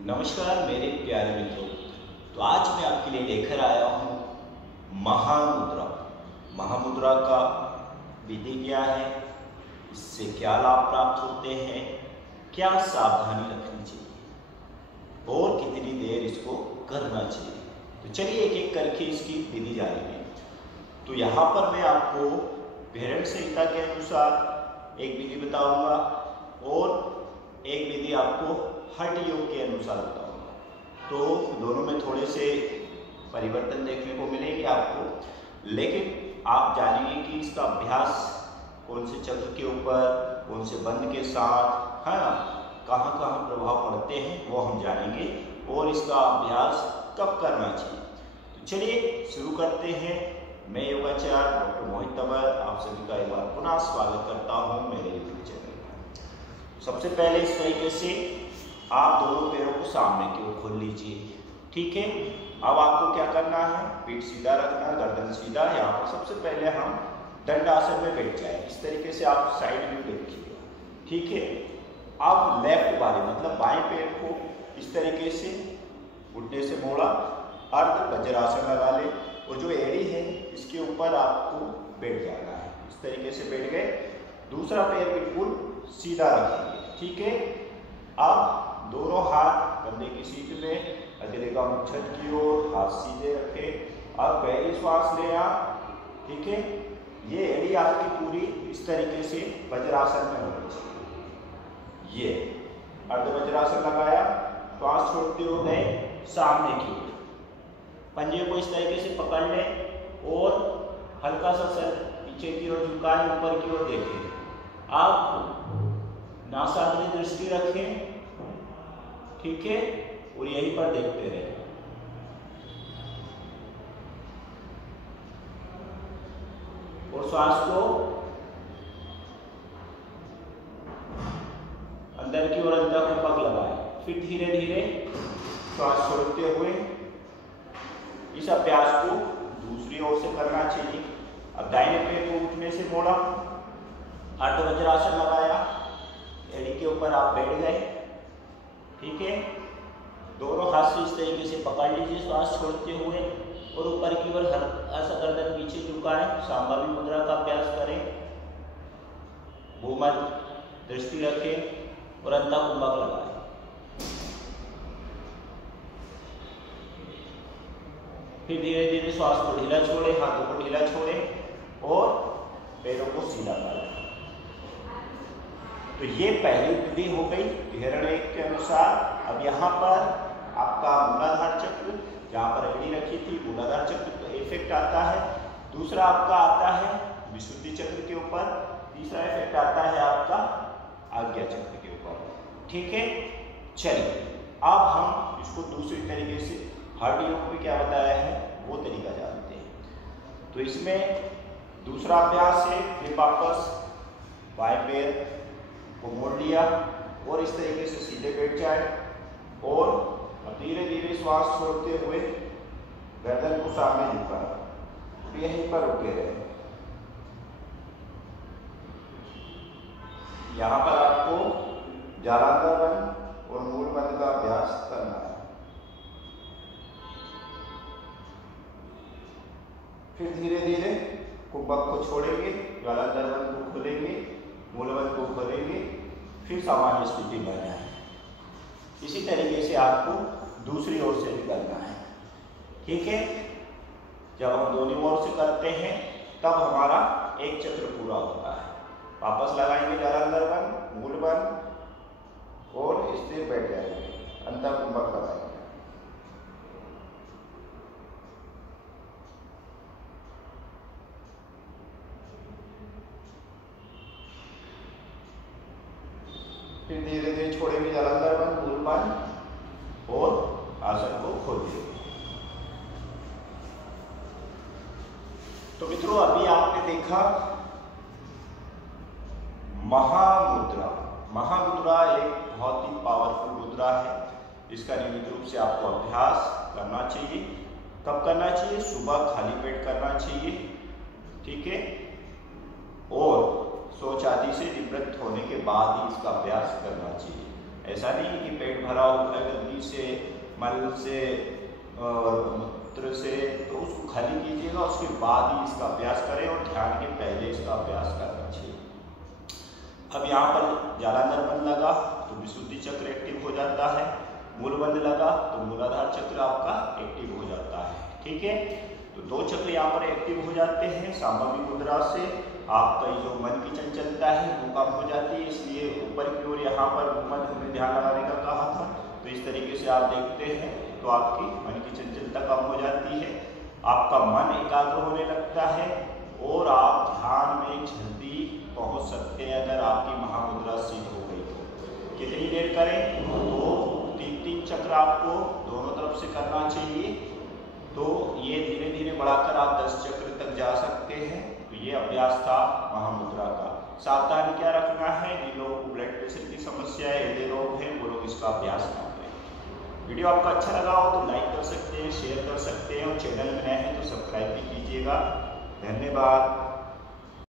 नमस्कार मेरे प्यारे मित्रों। तो आज मैं आपके लिए लेकर आया हूँ महामुद्रा। महामुद्रा का विधि क्या है, इससे क्या लाभ प्राप्त होते हैं, क्या सावधानी रखनी चाहिए और कितनी देर इसको करना चाहिए। तो चलिए एक एक करके इसकी विधि जानेंगे। तो यहाँ पर मैं आपको भैरव संहिता के अनुसार एक विधि बताऊंगा और एक विधि आपको हठ योग के अनुसार बताऊंगा। तो दोनों में थोड़े से परिवर्तन देखने को मिलेंगे आपको, लेकिन आप जानेंगे कि इसका अभ्यास कौन से चक्र के ऊपर, कौन से बंध के साथ, है ना, कहाँ कहाँ प्रभाव पड़ते हैं वो हम जानेंगे और इसका अभ्यास कब करना चाहिए। तो चलिए शुरू करते हैं। मैं योगाचार्य डॉक्टर मोहित तंवर आप सभी का एक बार पुनः स्वागत करता हूँ मेरे यूट्यूब चैनल पर। सबसे पहले इस तरीके से आप दोनों पैरों को सामने की ओर खोल लीजिए। ठीक है, अब आपको क्या करना है, पीठ सीधा रखना, गर्दन सीधा। यहाँ पर सबसे पहले हम दंडासन में बैठ जाए। इस तरीके से आप साइड व्यू देखिएगा। ठीक है, अब लेफ्ट वाले मतलब बाएं पैर को इस तरीके से घुटने से मोड़ा, अर्ध वज्रासन लगा ले और जो एड़ी है इसके ऊपर आपको बैठ जाना है। इस तरीके से बैठ गए, दूसरा पैर बिल्कुल सीधा रखेंगे। ठीक है, अब दोनों हाथ कंधे की सीट में, अगले का मुख छत की ओर, हाथ सीधे रखें। अब गहरी श्वास लें आप। ठीक है, ये एड़ी आपकी पूरी इस तरीके से वज्रासन में होनी चाहिए। ये अर्ध वज्रासन लगाया, श्वास छोड़ते हुए गए सामने की ओर, पंजे को इस तरीके से पकड़ लें और हल्का सा सर पीछे की ओर झुकाएं, ऊपर की ओर देखें। आप नासाग्र दृष्टि रखें। ठीक है, और यहीं पर देखते रहें। और श्वास को अंदर की ओर अंतःकुंभक लगाएं। फिर धीरे धीरे श्वास छोड़ते हुए इस अभ्यास को दूसरी ओर से करना चाहिए। अब दाहिने पैर को उठने से मोड़ा, अर्ध वज्रासन लगाया, एड़ी के ऊपर आप बैठ गए। ठीक है, दोनों हाथ से इस तरीके से पकड़ लीजिए श्वास छोड़ते हुए और ऊपर की ओर हल्का सा गर्दन पीछे झुकाएं। सांभवी मुद्रा का अभ्यास करें। भूमध्य दृष्टि रखें और अंतःकुंभक लगाएं। फिर धीरे धीरे श्वास को ढीला छोड़ें, हाथों को ढीला छोड़ें और पैरों को सीधा करें। तो ये पहली विधि हो गई घेरण के अनुसार। अब यहाँ पर आपका मूलाधार चक्र, जहाँ पर एड़ी रखी थी, मूलाधार चक्र का इफेक्ट आता है। दूसरा आपका आता है विशुद्धि चक्र के ऊपर। तीसरा इफेक्ट आता है आपका आज्ञा चक्र के ऊपर। ठीक है, चलिए अब हम इसको दूसरी तरीके से हठ योग में क्या बताया है वो तरीका जानते हैं। तो इसमें दूसरा अभ्यास है, फिर वापस बाएं पैर को मोड़ लिया और इस तरीके से सीधे बैठ जाए और धीरे धीरे श्वास छोड़ते हुए गर्दन को सामने झुकाना, यहीं पर रुके रहे। यहाँ पर आपको जालांधर बंध और मूल बंध का अभ्यास करना है। फिर धीरे धीरे कुंभक को छोड़ेंगे, जालांधर बंध को खोलेंगे, मूलबंध को खोलेंगे, फिर सामान्य स्थिति में आए। इसी तरीके से आपको दूसरी ओर से भी करना है। ठीक है, जब हम दोनों ओर से करते हैं तब हमारा एक चक्र पूरा होता है। वापस लगाएंगे जालांधर बंध, मूलबंध और स्थिर बैठ जाएंगे, अंतःकुंभक लगाएंगे। फिर धीरे धीरे छोड़ेंगे जालांधर बंध, मूलबंध और आसन को खोल देंगे। तो मित्रों, अभी आपने देखा महामुद्रा। महामुद्रा एक बहुत ही पावरफुल मुद्रा है। इसका नियमित रूप से आपको अभ्यास करना चाहिए। कब करना चाहिए? सुबह खाली पेट करना चाहिए। ठीक है, और शौच आदि से निवृत्त होने के बाद ही इसका अभ्यास करना चाहिए। ऐसा नहीं कि पेट भरा हुआ है गंदगी से, मल से और मूत्र से, तो उसको खाली कीजिएगा, उसके बाद ही इसका अभ्यास करें और ध्यान के पहले इसका अभ्यास करना चाहिए। अब यहाँ पर जालांधर बंद लगा तो विशुद्धि चक्र एक्टिव हो जाता है, मूलबंध लगा तो मूलाधार चक्र आपका एक्टिव हो जाता है। ठीक है, तो दो चक्र यहाँ पर एक्टिव हो जाते हैं। सांभवी मुद्रा से आपका जो मन की चंचलता है वो कम हो जाती है, इसलिए ऊपर की ओर यहाँ पर भूमध्य हमें ध्यान लगाने का कहा था। तो इस तरीके से आप देखते हैं तो आपकी मन की चंचलता कम हो जाती है, आपका मन एकाग्र होने लगता है और आप ध्यान में जल्दी पहुँच सकते हैं अगर आपकी महामुद्रा सिद्ध हो गई तो। कितनी देर करें? तो 3-3 चक्र आपको दोनों तरफ से करना चाहिए। तो ये धीरे धीरे बढ़ाकर आप 10 चक्र तक जा सकते हैं। तो ये अभ्यास था महामुद्रा का। सावधानी क्या रखना है, जिन लोगों को ब्लड प्रेशर की समस्या है, हृदय रोग है, वो लोग इसका अभ्यास ना करें। वीडियो आपको अच्छा लगा हो तो लाइक कर सकते हैं, शेयर कर सकते हैं और चैनल में नए हैं तो सब्सक्राइब भी कीजिएगा। धन्यवाद।